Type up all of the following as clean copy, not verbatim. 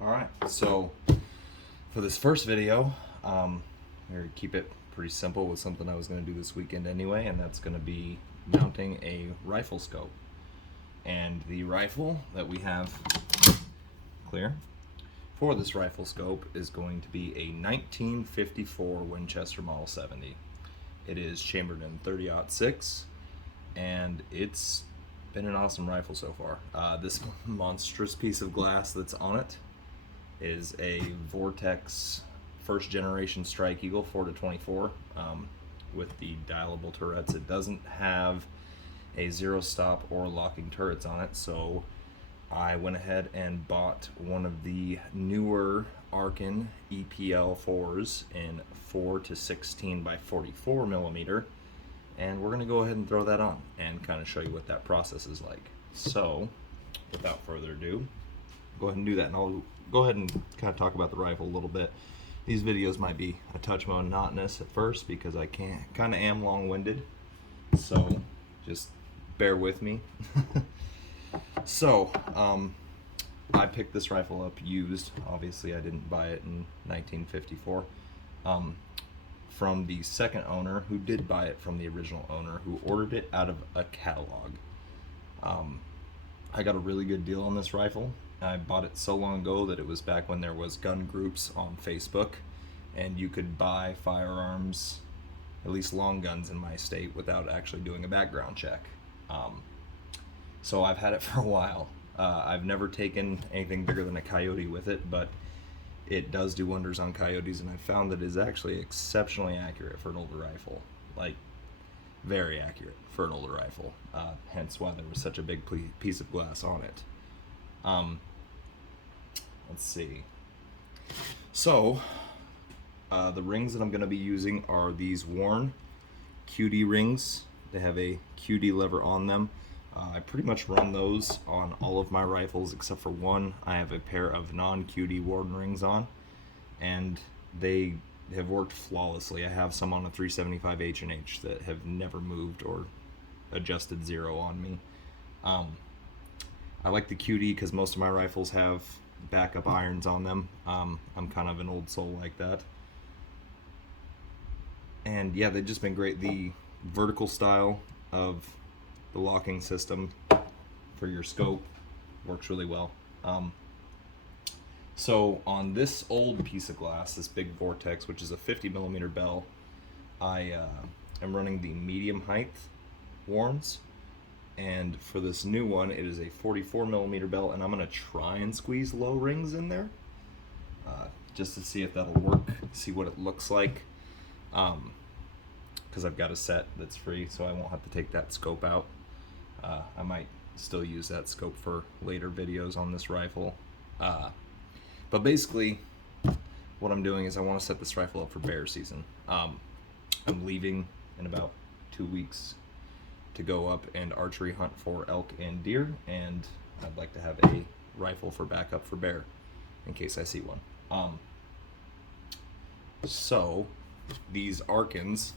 Alright, so for this first video, we're going to keep it pretty simple with something I was going to do this weekend anyway, and that's going to be mounting a rifle scope. And the rifle that we have clear for this rifle scope is going to be a 1954 Winchester Model 70. It is chambered in 30-06, and it's been an awesome rifle so far. This monstrous piece of glass that's on it is a Vortex first generation Strike Eagle 4-24 with the dialable turrets. It doesn't have a zero stop or locking turrets on it, so I went ahead and bought one of the newer Arkin EPL 4s in 4-16 by 44 millimeter, and we're going to go ahead and throw that on and kind of show you what that process is like. So without further ado, go ahead and do that, and I'll go ahead and kind of talk about the rifle a little bit. These videos might be a touch monotonous at first because I kind of am long-winded, so just bear with me. So I picked this rifle up used. Obviously I didn't buy it in 1954 from the second owner, who did buy it from the original owner, who ordered it out of a catalog. I got a really good deal on this rifle. I bought it so long ago that it was back when there was gun groups on Facebook, and you could buy firearms, at least long guns in my state, without actually doing a background check. So I've had it for a while. I've never taken anything bigger than a coyote with it, but it does do wonders on coyotes, and I found that it is actually exceptionally accurate for an older rifle. Like, very accurate for an older rifle, hence why there was such a big piece of glass on it. Let's see. So, the rings that I'm going to be using are these worn QD rings. They have a QD lever on them. I pretty much run those on all of my rifles except for one. I have a pair of non-QD worn rings on, and they have worked flawlessly. I have some on a 375 H&H that have never moved or adjusted zero on me. I like the QD because most of my rifles have backup irons on them. I'm kind of an old soul like that. And yeah, they've just been great. The vertical style of the locking system for your scope works really well. So on this old piece of glass, this big Vortex, which is a 50 millimeter bell, I am running the medium height warns. And for this new one, it is a 44 millimeter bell, and I'm going to try and squeeze low rings in there just to see if that'll work, see what it looks like. Because I've got a set that's free, so I won't have to take that scope out. I might still use that scope for later videos on this rifle. But basically, what I'm doing is I want to set this rifle up for bear season. I'm leaving in about 2 weeks to go up and archery hunt for elk and deer, and I'd like to have a rifle for backup for bear in case I see one. So these Arkins,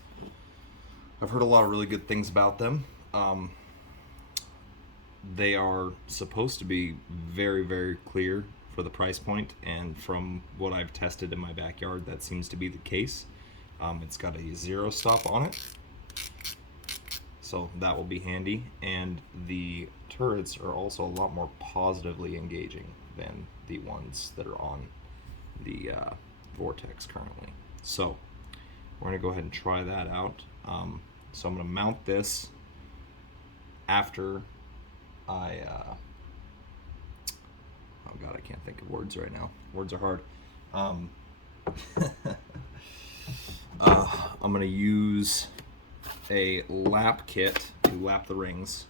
I've heard a lot of really good things about them. They are supposed to be very, very clear for the price point, and from what I've tested in my backyard, that seems to be the case. It's got a zero stop on it, so that will be handy, and the turrets are also a lot more positively engaging than the ones that are on the Vortex currently. So we're going to go ahead and try that out. So I'm going to mount this after I oh god, I can't think of words right now. Words are hard. I'm going to use a lap kit to lap the rings,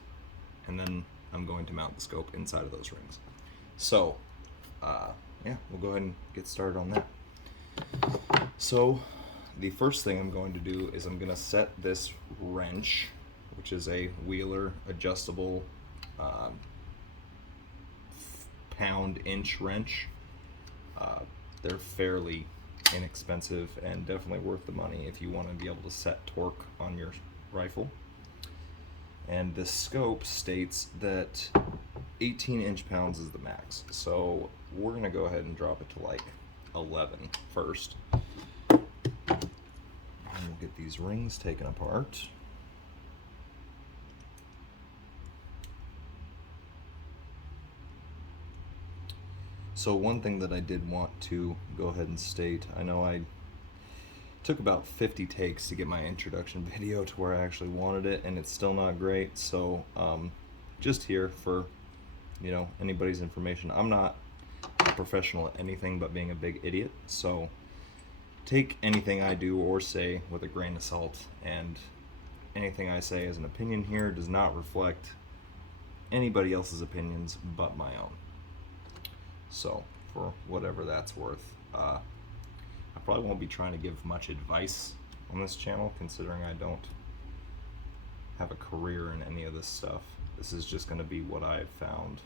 and then I'm going to mount the scope inside of those rings. So yeah, we'll go ahead and get started on that. So the first thing I'm going to do is I'm going to set this wrench, which is a Wheeler adjustable pound-inch wrench. They're fairly inexpensive and definitely worth the money if you want to be able to set torque on your rifle. And the scope states that 18 inch-pounds is the max. So we're gonna go ahead and drop it to like 11 first. And we'll get these rings taken apart. So one thing that I did want to go ahead and state, I know I took about 50 takes to get my introduction video to where I actually wanted it, and it's still not great. So just here for, you know, anybody's information, I'm not a professional at anything but being a big idiot. So take anything I do or say with a grain of salt, and anything I say as an opinion here does not reflect anybody else's opinions but my own. So for whatever that's worth, I probably won't be trying to give much advice on this channel, considering I don't have a career in any of this stuff. This is just going to be what I've found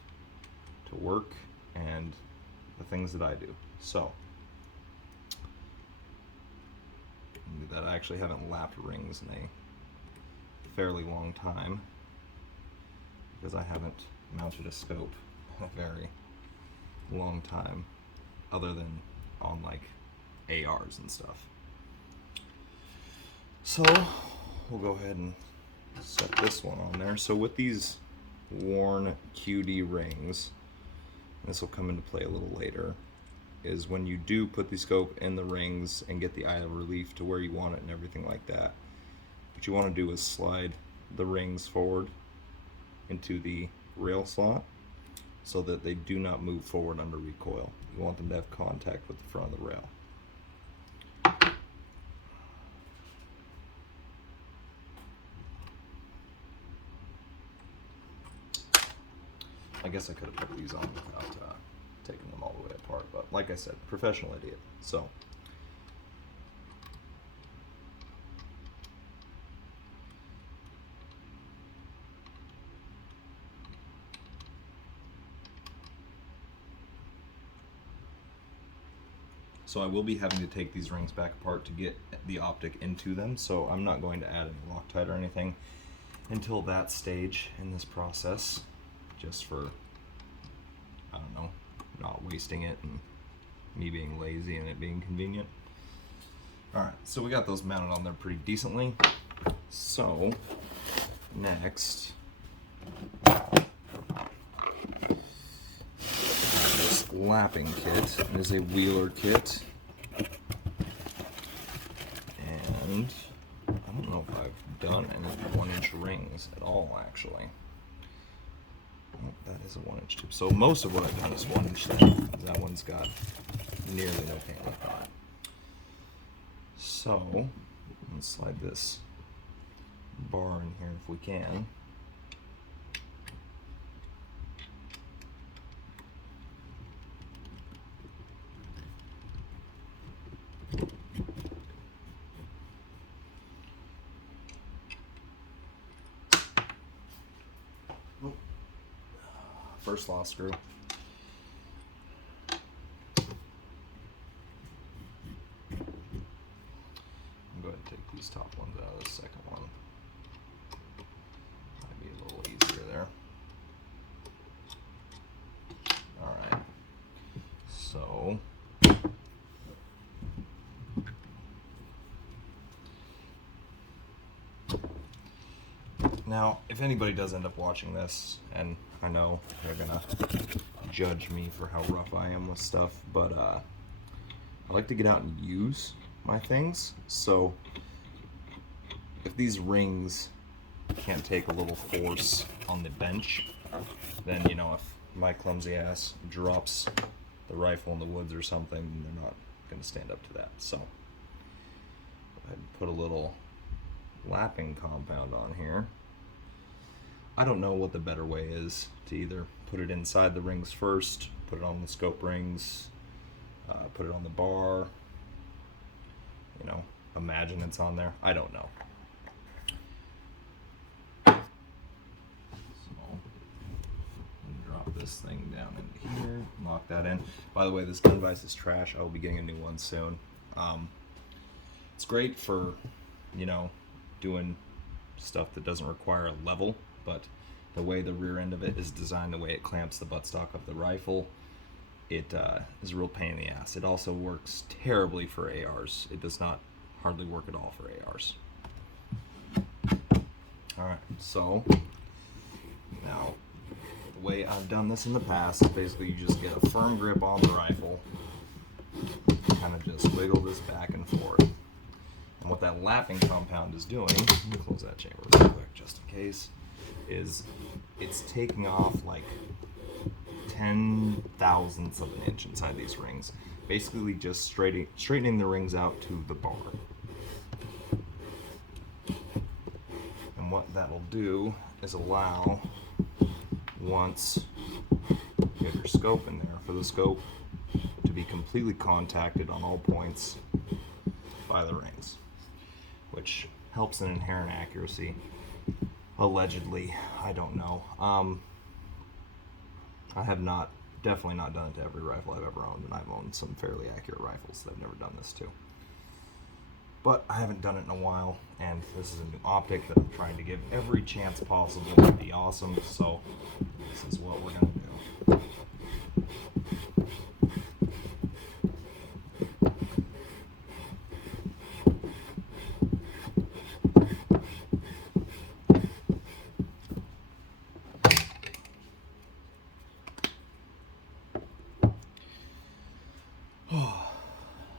to work and the things that I do. So that I actually haven't lapped rings in a fairly long time, because I haven't mounted a scope in a very long time, other than on like ARs and stuff. So we'll go ahead and set this one on there. So with these worn QD rings, this will come into play a little later, is when you do put the scope in the rings and get the eye of relief to where you want it and everything like that, what you want to do is slide the rings forward into the rail slot so that they do not move forward under recoil. You want them to have contact with the front of the rail. I guess I could have put these on without taking them all the way apart, but like I said, professional idiot. So I will be having to take these rings back apart to get the optic into them, so I'm not going to add any Loctite or anything until that stage in this process, just for, I don't know, not wasting it and me being lazy and it being convenient. Alright, so we got those mounted on there pretty decently. So next, this lapping kit. It is a Wheeler kit, and I don't know if I've done any 1-inch rings at all, actually. Oh, that is a 1-inch tube. So most of what I've done is 1-inch tube. That one's got nearly no paint left on it. So let's slide this bar in here if we can. First lost screw. I'll go ahead and take these top ones out of the second one. Might be a little easier there. Alright. So now, if anybody does end up watching this, and I know they're gonna judge me for how rough I am with stuff, but I like to get out and use my things. So if these rings can't take a little force on the bench, then, you know, if my clumsy ass drops the rifle in the woods or something, they're not gonna stand up to that. So I'd put a little lapping compound on here. I don't know what the better way is, to either put it inside the rings first, put it on the scope rings, put it on the bar, you know, imagine it's on there. I don't know. So, drop this thing down into here, lock that in. By the way, this gun vise is trash. I will be getting a new one soon. It's great for, you know, doing stuff that doesn't require a level, but the way the rear end of it is designed, the way it clamps the buttstock of the rifle, it is a real pain in the ass. It also works terribly for ARs. It does not hardly work at all for ARs. Alright, so now the way I've done this in the past is basically you just get a firm grip on the rifle, kind of just wiggle this back and forth. And what that lapping compound is doing, let me close that chamber real quick just in case, is it's taking off like 10 thousandths of an inch inside these rings. Basically just straightening the rings out to the bar. And what that'll do is allow, once you have your scope in there, for the scope to be completely contacted on all points by the rings, which helps in inherent accuracy. Allegedly, I don't know. I have definitely not done it to every rifle I've ever owned, and I've owned some fairly accurate rifles that I've never done this to. But I haven't done it in a while, and this is a new optic that I'm trying to give every chance possible to be awesome, so this is what we're going to do.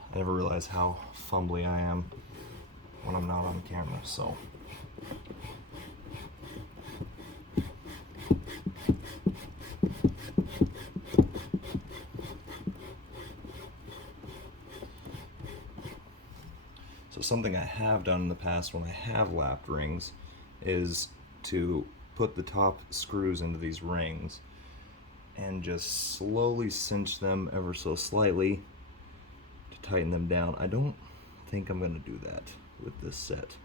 I never realize how fumbly I am when I'm not on camera, so. So something I have done in the past when I have lapped rings is to put the top screws into these rings and just slowly cinch them ever so slightly to tighten them down. I don't think I'm going to do that with this set.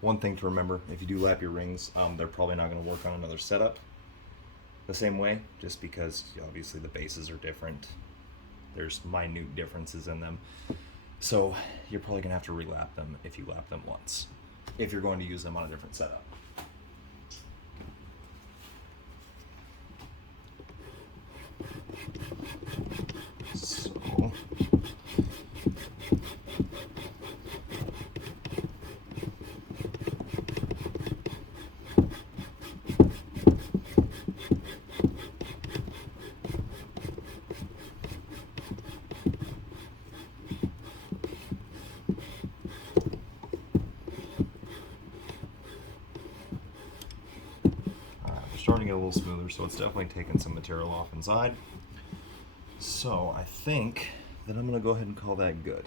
One thing to remember, if you do lap your rings, they're probably not going to work on another setup the same way, just because obviously the bases are different. There's minute differences in them. So you're probably going to have to relap them if you lap them once, if you're going to use them on a different setup. So starting to get a little smoother, so it's definitely taking some material off inside. So I think that I'm going to go ahead and call that good.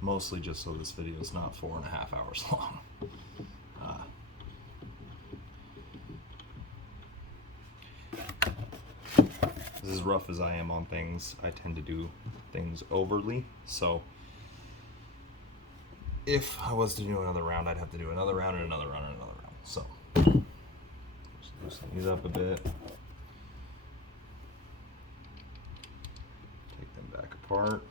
Mostly just so this video is not 4.5 hours long. As rough as I am on things, I tend to do things overly, so if I was to do another round, I'd have to do another round and another round and another round. So, just loosen these up a bit. Take them back apart.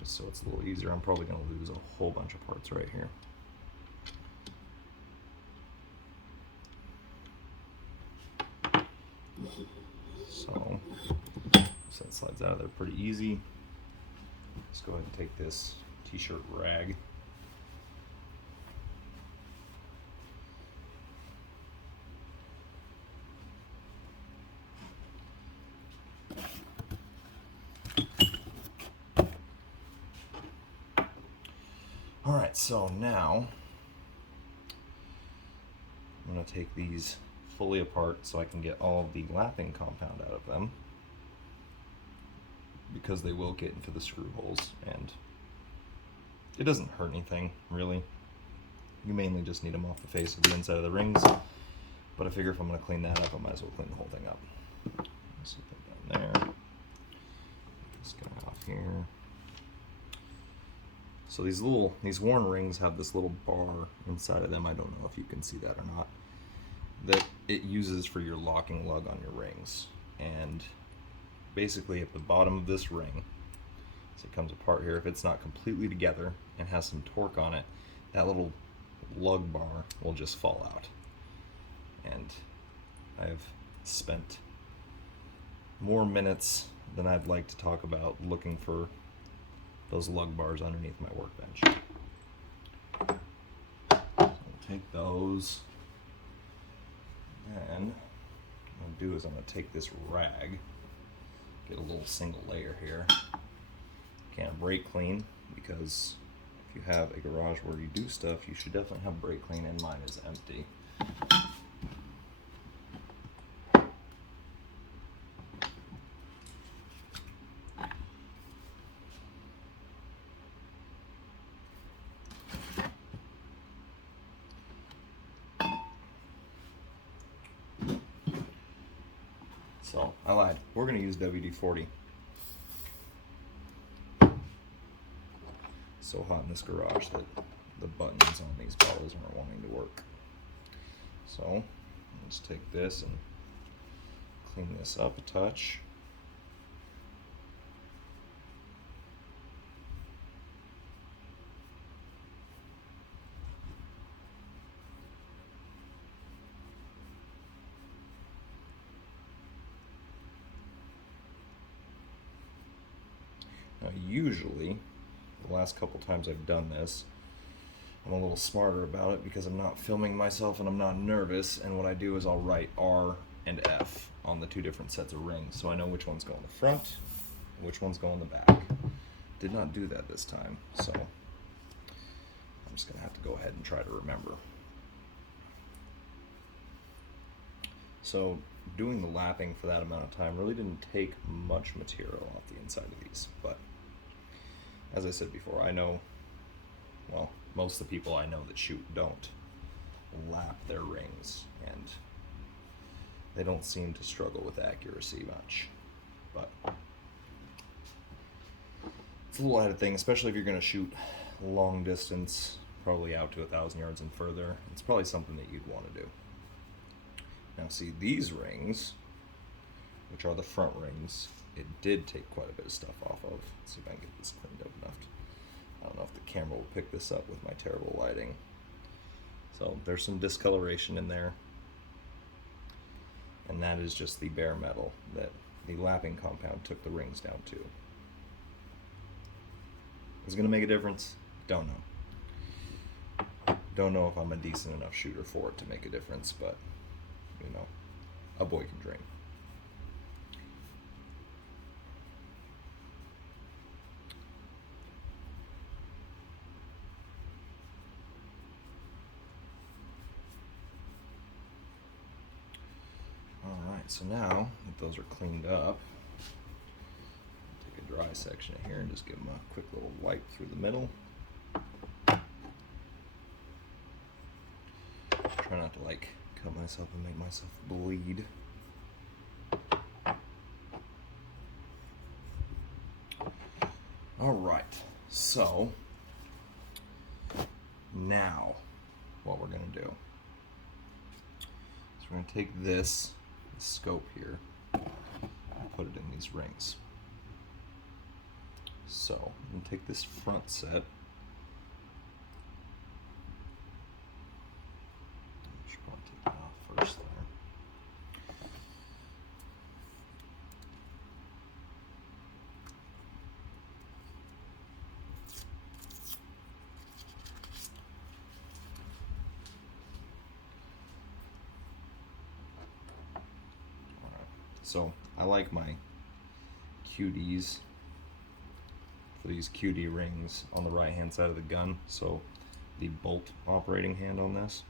Just so it's a little easier. I'm probably going to lose a whole bunch of parts right here. So, that slides out of there pretty easy. Let's go ahead and take this t-shirt rag. Alright, so now I'm going to take these fully apart so I can get all of the lapping compound out of them, because they will get into the screw holes, and it doesn't hurt anything, really. You mainly just need them off the face of the inside of the rings, but I figure if I'm going to clean that up, I might as well clean the whole thing up. So put that down there. This guy off here. So these worn rings have this little bar inside of them. I don't know if you can see that or not, that it uses for your locking lug on your rings. And basically at the bottom of this ring, as it comes apart here, if it's not completely together and has some torque on it, that little lug bar will just fall out. And I've spent more minutes than I'd like to talk about looking for those lug bars underneath my workbench. So I'll take those, and what I'm gonna do is I'm gonna take this rag, get a little single layer here, can't brake clean, because if you have a garage where you do stuff, you should definitely have brake clean, and mine is empty. So, I lied. We're going to use WD-40. So hot in this garage that the buttons on these bottles aren't wanting to work. So, let's take this and clean this up a touch. Now, usually, the last couple times I've done this, I'm a little smarter about it because I'm not filming myself and I'm not nervous, and what I do is I'll write R and F on the two different sets of rings so I know which ones go in the front and which ones go in the back. Did not do that this time, so I'm just going to have to go ahead and try to remember. So doing the lapping for that amount of time really didn't take much material off the inside of these, but as I said before, I know, well, most of the people I know that shoot don't lap their rings, and they don't seem to struggle with accuracy much. But it's a little added thing, especially if you're going to shoot long distance, probably out to 1,000 yards and further. It's probably something that you'd want to do. Now see, these rings, which are the front rings, it did take quite a bit of stuff off of. Let's see if I can get this cleaned up enough. I don't know if the camera will pick this up with my terrible lighting. So there's some discoloration in there. And that is just the bare metal that the lapping compound took the rings down to. Is it going to make a difference? Don't know. Don't know if I'm a decent enough shooter for it to make a difference, but, you know, a boy can dream. Alright, so now that those are cleaned up, take a dry section here and just give them a quick little wipe through the middle. Try not to like cut myself and make myself bleed. Alright, so now what we're going to do is we're going to take this scope here and put it in these rings. So I'm going to take this front set. I should probably take that off first there. So I like my QDs for these QD rings on the right hand side of the gun, so the bolt operating hand on this.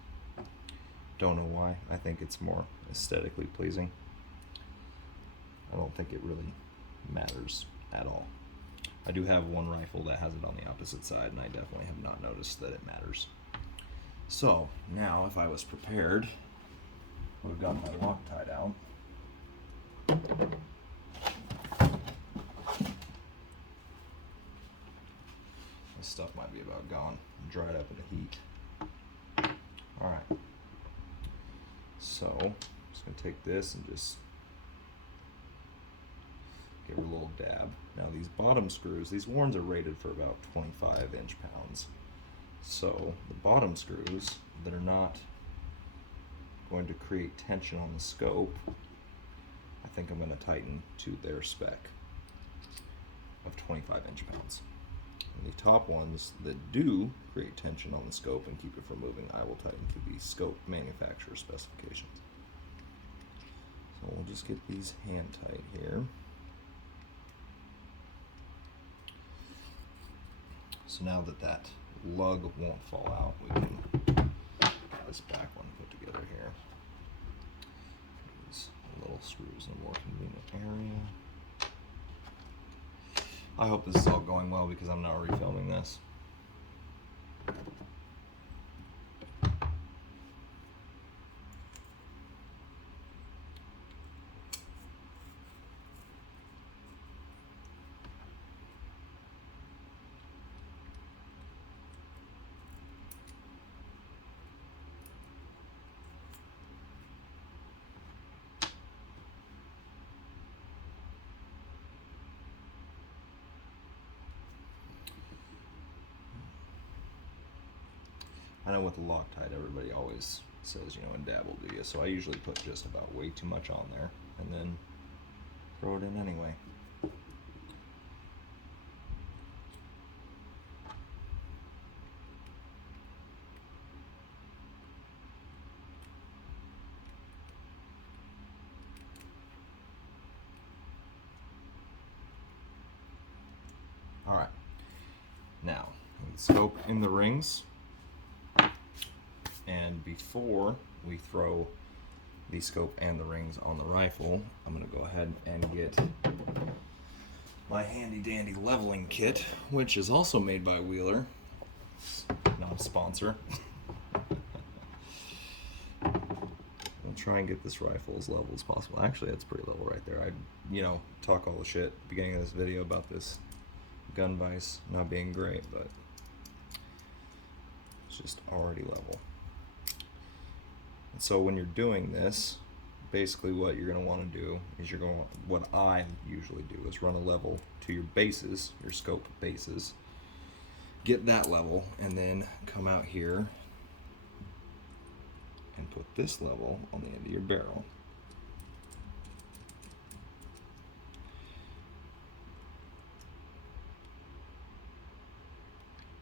Don't know why, I think it's more aesthetically pleasing. I don't think it really matters at all. I do have one rifle that has it on the opposite side, and I definitely have not noticed that it matters. So now if I was prepared, I would have got my Loctite out. This stuff might be about gone, dried up in the heat. Alright, so I'm just going to take this and just give it a little dab. Now these bottom screws, these Warns are rated for about 25 inch-pounds. So the bottom screws that are not going to create tension on the scope, I think I'm going to tighten to their spec of 25 inch-pounds. And the top ones that do create tension on the scope and keep it from moving, I will tighten to the scope manufacturer specifications. So we'll just get these hand tight here. So now that that lug won't fall out, we can get this back one put together here. These little screws in a more convenient area. I hope this is all going well because I'm not refilming this. I know with the Loctite, everybody always says, you know, and dab will do you. So I usually put just about way too much on there and then throw it in anyway. All right, now scope in the rings. And before we throw the scope and the rings on the rifle, I'm going to go ahead and get my handy dandy leveling kit, which is also made by Wheeler, not a sponsor. I'll try and get this rifle as level as possible. Actually, that's pretty level right there. I, talk all the shit at the beginning of this video about this gun vise not being great, but it's just already level. So when you're doing this, basically what you're going to want to do is what I usually do is run a level to your bases, your scope bases, get that level, and then come out here and put this level on the end of your barrel.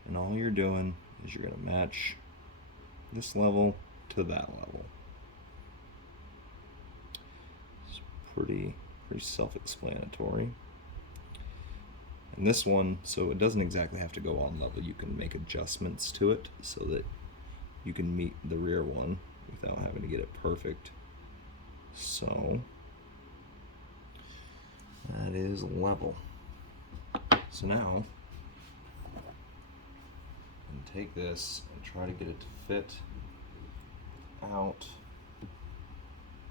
And all you're doing is you're going to match this level to that level. It's pretty self-explanatory. And this one, so it doesn't exactly have to go on level. You can make adjustments to it so that you can meet the rear one without having to get it perfect. So that is level. So now I'm gonna take this and try to get it to fit out,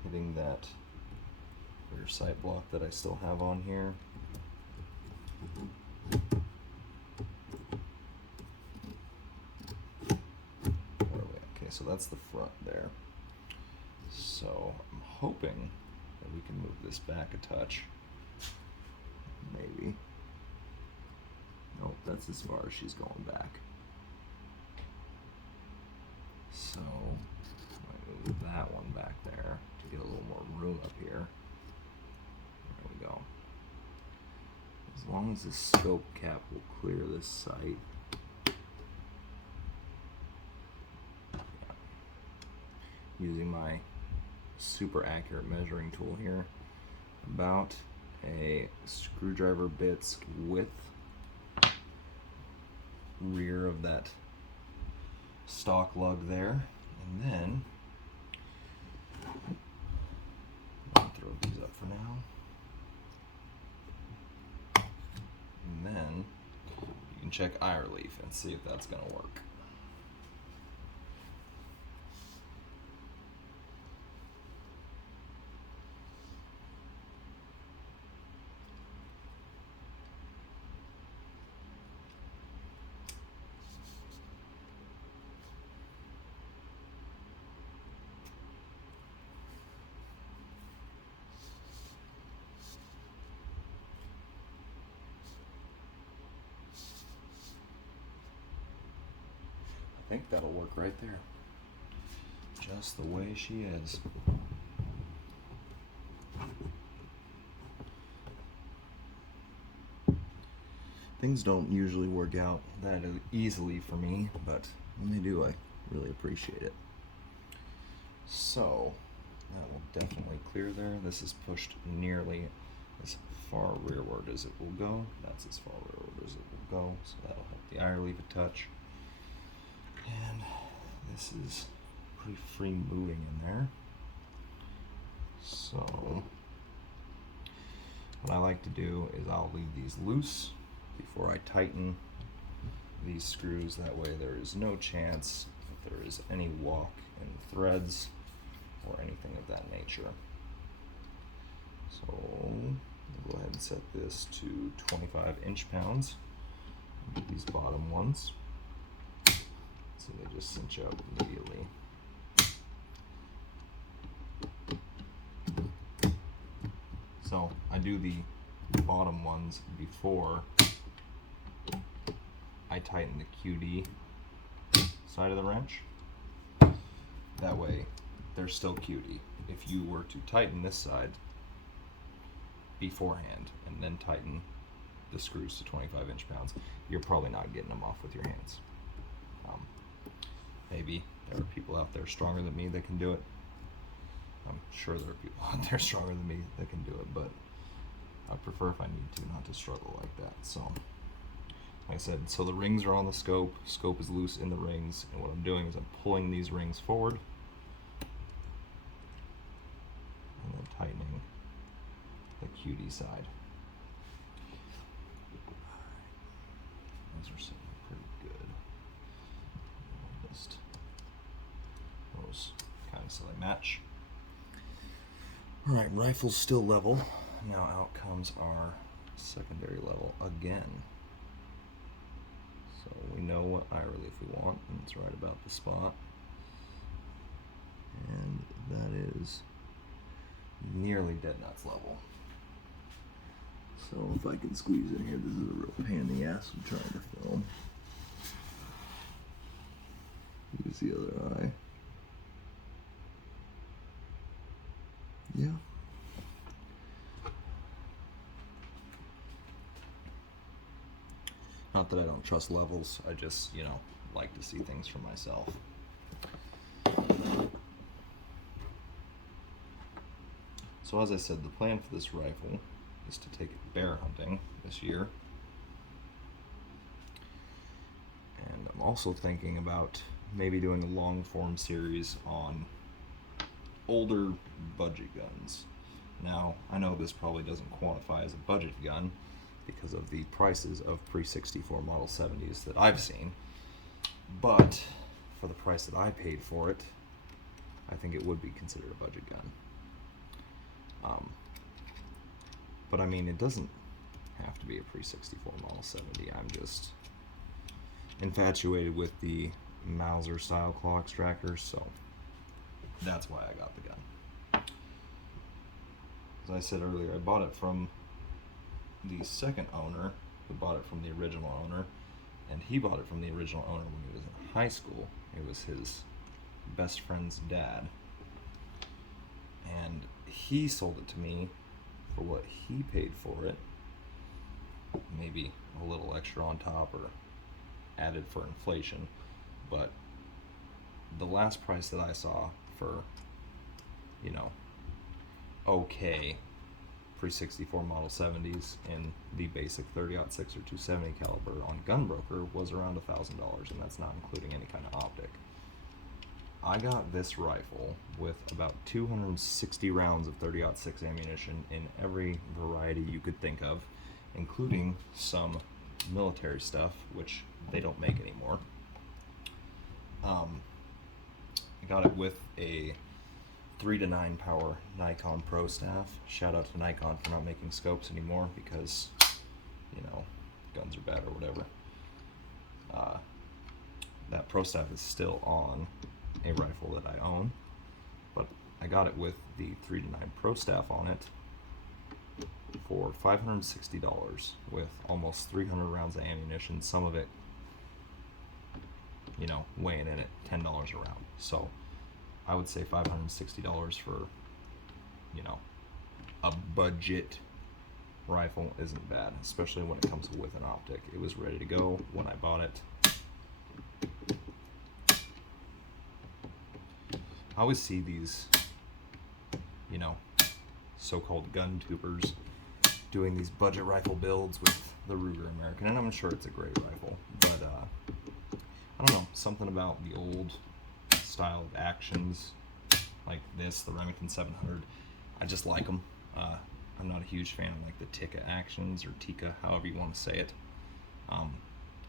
hitting that rear sight block that I still have on here. Okay, so that's the front there. So I'm hoping that we can move this back a touch. Maybe. Nope, that's as far as she's going back. So move that one back there to get a little more room up here. There we go. As long as the scope cap will clear this sight. Yeah. Using my super accurate measuring tool here, about a screwdriver bit's width rear of that stock lug there, and then I'll throw these up for now, and then you can check eye relief and see if that's going to work. think that'll work right there. Just the way she is. Things don't usually work out that easily for me, but when they do, I really appreciate it. So, that will definitely clear there. This is pushed nearly as far rearward as it will go. That's as far rearward as it will go, so that'll help the eye relief a touch. And this is pretty free moving in there. So, what I like to do is I'll leave these loose before I tighten these screws. That way there is no chance that there is any walk in the threads or anything of that nature. So we'll go ahead and set this to 25 inch-pounds. These bottom ones, so they just cinch out immediately. So I do the bottom ones before I tighten the QD side of the wrench. That way they're still QD. If you were to tighten this side beforehand and then tighten the screws to 25 inch-pounds, you're probably not getting them off with your hands. Maybe there are people out there stronger than me that can do it. I'm sure there are people out there stronger than me that can do it, but I prefer, if I need to, not to struggle like that. So, like I said, so the rings are on the scope. Scope is loose in the rings, and what I'm doing is I'm pulling these rings forward and then tightening the QD side. Those are sitting pretty good. Just those kind of so they match. All right, rifle's still level. Now out comes our secondary level again. So we know what eye relief we want, and it's right about the spot. And that is nearly dead nuts level. So if I can squeeze in here, this is a real pain in the ass I'm trying to film. Use the other eye. Yeah. Not that I don't trust levels, I just, like to see things for myself. So as I said, the plan for this rifle is to take it bear hunting this year. And I'm also thinking about maybe doing a long form series on older budget guns. Now, I know this probably doesn't qualify as a budget gun because of the prices of pre-64 Model 70s that I've seen, but for the price that I paid for it, I think it would be considered a budget gun. But I mean, it doesn't have to be a pre-64 Model 70. I'm just infatuated with the Mauser style claw extractors, so that's why I got the gun. As I said earlier, I bought it from the second owner, who bought it from the original owner, and he bought it from the original owner when he was in high school. It was his best friend's dad, and he sold it to me for what he paid for it, maybe a little extra on top or added for inflation, but the last price that I saw for, okay pre-64 Model 70s in the basic 30-06 or 270 caliber on Gunbroker was around $1,000, and that's not including any kind of optic. I got this rifle with about 260 rounds of 30-06 ammunition in every variety you could think of, including some military stuff, which they don't make anymore. I got it with a 3-to-9 power Nikon Pro staff. Shout out to Nikon for not making scopes anymore because, guns are bad or whatever. That Pro staff is still on a rifle that I own, but I got it with the 3-to-9 Pro staff on it for $560 with almost 300 rounds of ammunition, some of it, you know, weighing in at $10 a round. So I would say $560 for, you know, a budget rifle isn't bad, especially when it comes with an optic. It was ready to go when I bought it. I always see these, you know, so-called gun tubers doing these budget rifle builds with the Ruger American, and I'm sure it's a great rifle, but I don't know, something about the old style of actions like this, the Remington 700, I just like them. I'm not a huge fan of like the Tikka actions, or Tikka, however you want to say it. I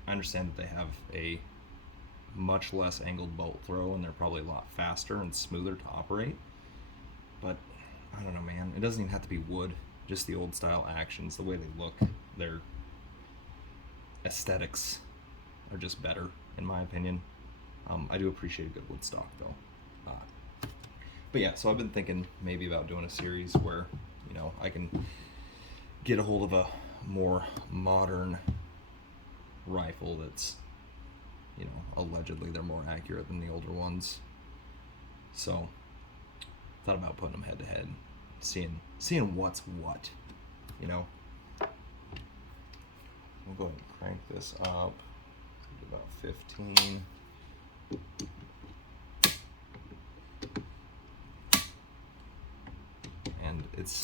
understand that they have a much less angled bolt throw, and they're probably a lot faster and smoother to operate, but I don't know, man, it doesn't even have to be wood. Just the old style actions, the way they look, their aesthetics are just better, in my opinion. I do appreciate a good wood stock, though. But yeah, so I've been thinking maybe about doing a series where, you know, I can get a hold of a more modern rifle that's, you know, allegedly they're more accurate than the older ones. So, thought about putting them head to head, seeing what's what, you know. We'll go ahead and crank this up to about 15. And it's,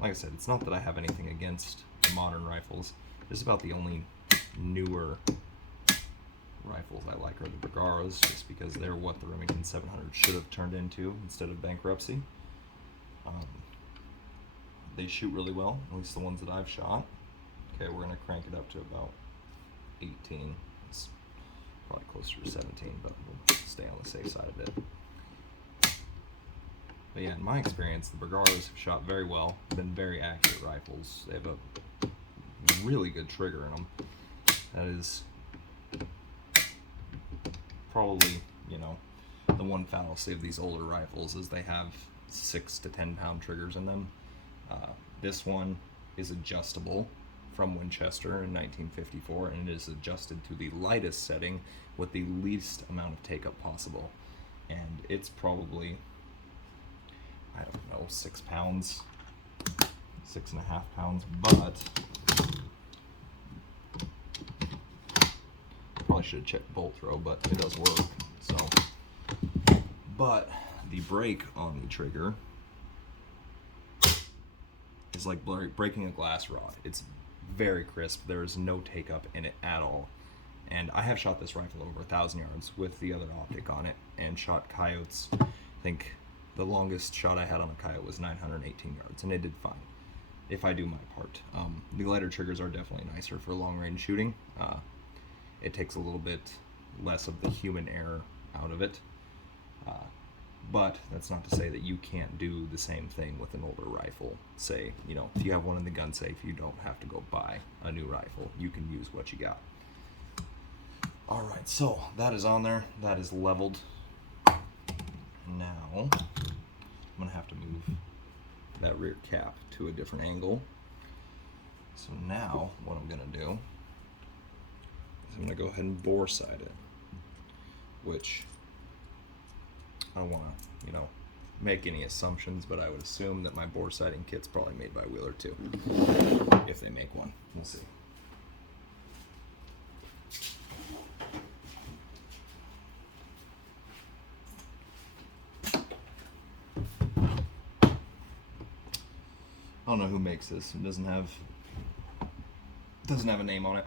like I said, it's not that I have anything against the modern rifles. It's about the only newer rifles I like are the Bergaras, just because they're what the Remington 700 should have turned into instead of bankruptcy. They shoot really well, at least the ones that I've shot. Okay, we're going to crank it up to about 18. It's probably closer to 17, but we'll stay on the safe side of it. But yeah, in my experience, the Bergaras have shot very well, been very accurate rifles. They have a really good trigger in them. That is probably, you know, the one fallacy of these older rifles is they have 6 to 10 pound triggers in them. This one is adjustable from Winchester in 1954, and it is adjusted to the lightest setting with the least amount of take-up possible. And it's probably, I don't know, 6 pounds, 6.5 pounds, but probably should have checked bolt throw, but it does work. So, but the break on the trigger is like breaking a glass rod. It's very crisp. There is no take up in it at all. And I have shot this rifle over 1,000 yards with the other optic on it, and shot coyotes. I think the longest shot I had on a coyote was 918 yards, and it did fine if I do my part. The lighter triggers are definitely nicer for long range shooting. It takes a little bit less of the human error out of it. But that's not to say that you can't do the same thing with an older rifle. Say, you know, if you have one in the gun safe, you don't have to go buy a new rifle. You can use what you got. Alright, so that is on there. That is leveled. Now, I'm going to have to move that rear cap to a different angle. So now, what I'm going to do is I'm going to go ahead and boresight it, which I don't want to, you know, make any assumptions, but I would assume that my boresighting kit's probably made by Wheeler too, if they make one. We'll see. I don't know who makes this. It doesn't have a name on it,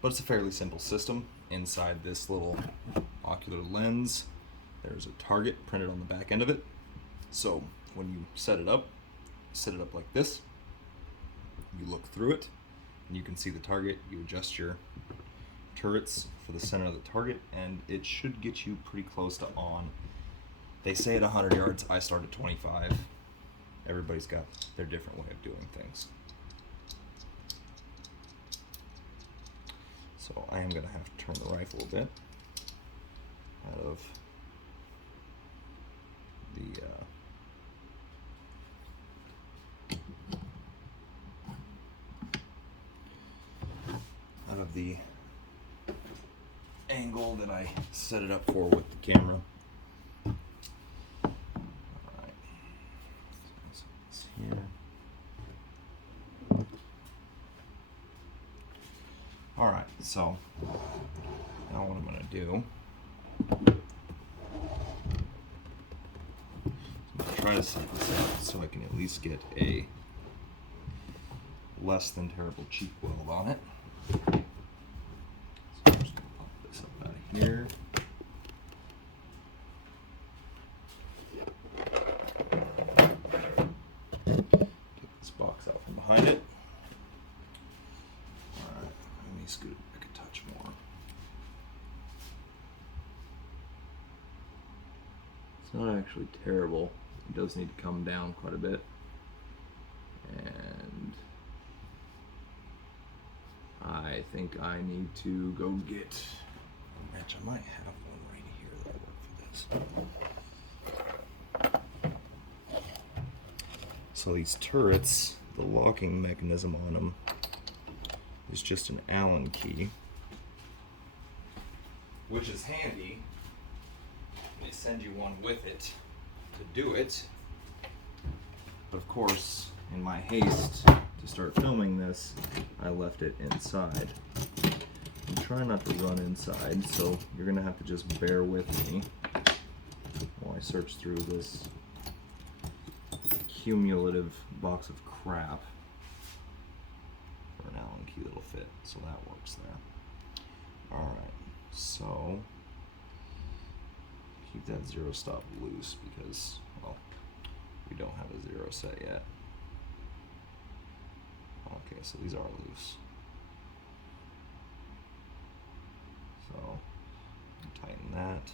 but it's a fairly simple system. Inside this little ocular lens, there's a target printed on the back end of it. So when you set it up like this, you look through it and you can see the target. You adjust your turrets for the center of the target, and it should get you pretty close to on. They say at 100 yards, I start at 25. Everybody's got their different way of doing things. So I am going to have to turn the rifle a bit out of the angle that I set it up for with the camera. Alright, so it's here. Alright, so now what I'm going to do, I'm going to try to set this up so I can at least get a less than terrible cheek weld on it. So I'm just going to pop this up out of here. Take this box out from behind it. Alright, let me scoot it back a touch more. It's not actually terrible. It does need to come down quite a bit. And I think I need to go get a wrench. I might have one right here that'll work for this. So these turrets, the locking mechanism on them is just an Allen key, which is handy. They send you one with it to do it. But of course, in my haste to start filming this, I left it inside. I'm trying not to run inside, so you're gonna have to just bear with me while I search through this cumulative box of crap for an Allen key that'll fit, so that works there. Alright, so keep that zero stop loose because, well, we don't have a zero set yet. Okay, so these are loose. So tighten that.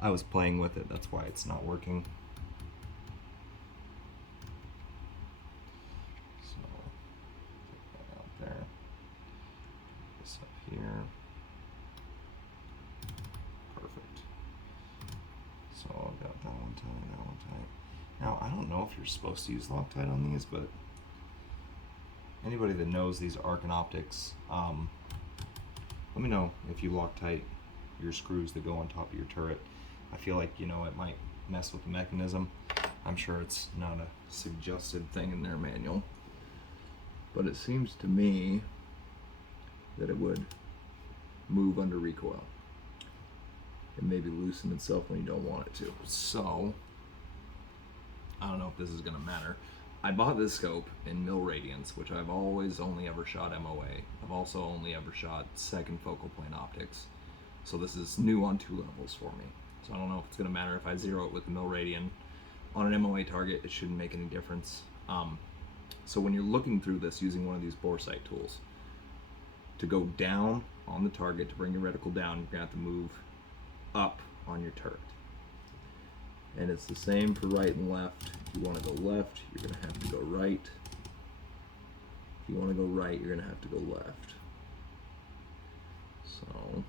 I was playing with it, that's why it's not working. So take that out there. This up here. Perfect. So I've got that one tight, that one tight. Now, I don't know if you're supposed to use Loctite on these, but anybody that knows these Arcan optics, let me know if you Loctite your screws that go on top of your turret. I feel like, you know, it might mess with the mechanism. I'm sure it's not a suggested thing in their manual, but it seems to me that it would move under recoil and maybe loosen itself when you don't want it to. So I don't know if this is going to matter. I bought this scope in mil radians, which I've always only ever shot MOA. I've also only ever shot second focal plane optics. So this is new on 2 levels for me. So I don't know if it's going to matter if I zero it with a mil radian. On an MOA target, it shouldn't make any difference. So when you're looking through this using one of these boresight tools, to go down on the target, to bring your reticle down, you're going to have to move up on your turret. And it's the same for right and left. If you want to go left, you're going to have to go right. If you want to go right, you're going to have to go left. So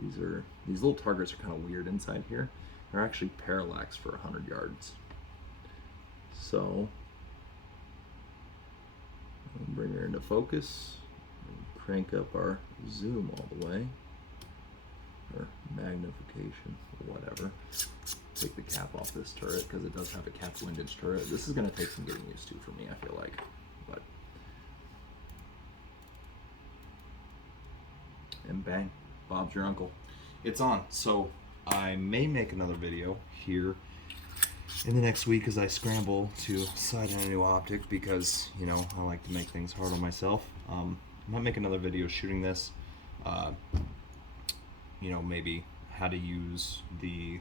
these little targets are kind of weird inside here. They're actually parallax for 100 yards. So I'll bring her into focus and crank up our zoom all the way, or magnification, or whatever. Take the cap off this turret because it does have a cap windage turret. This is going to take some getting used to for me, I feel like. But and bang, Bob's your uncle. It's on. So I may make another video here in the next week as I scramble to sight on a new optic because, you know, I like to make things hard on myself. I might make another video shooting this. You know, maybe how to use the,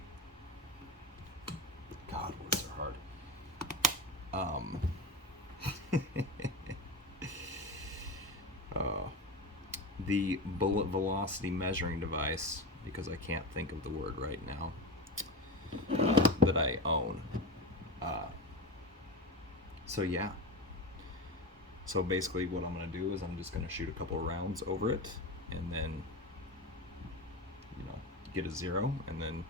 God, words are hard. The bullet velocity measuring device, because I can't think of the word right now, that I own. So yeah. So basically what I'm going to do is I'm just going to shoot a couple rounds over it and then, you know, get a zero and then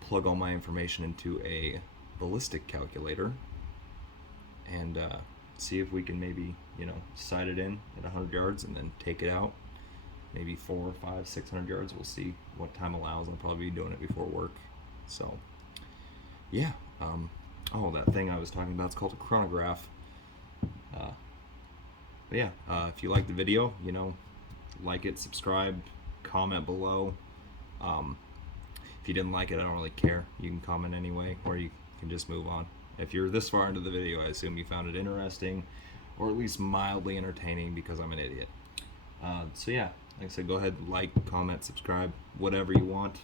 plug all my information into a ballistic calculator and see if we can maybe, you know, sight it in at 100 yards and then take it out. Maybe 400, 500, 600 yards. We'll see what time allows. I'll probably be doing it before work. So, yeah. Oh, that thing I was talking about, it's called a chronograph. But yeah, if you like the video, you know, like it, subscribe, comment below. If you didn't like it, I don't really care. You can comment anyway, or you can just move on. If you're this far into the video, I assume you found it interesting, or at least mildly entertaining, because I'm an idiot. So yeah, like I said, go ahead, like, comment, subscribe, whatever you want.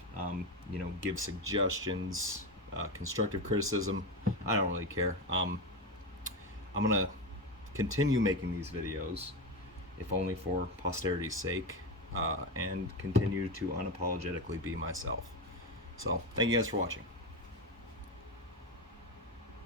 You know, give suggestions, constructive criticism. I don't really care. I'm gonna continue making these videos, if only for posterity's sake, and continue to unapologetically be myself. So, thank you guys for watching.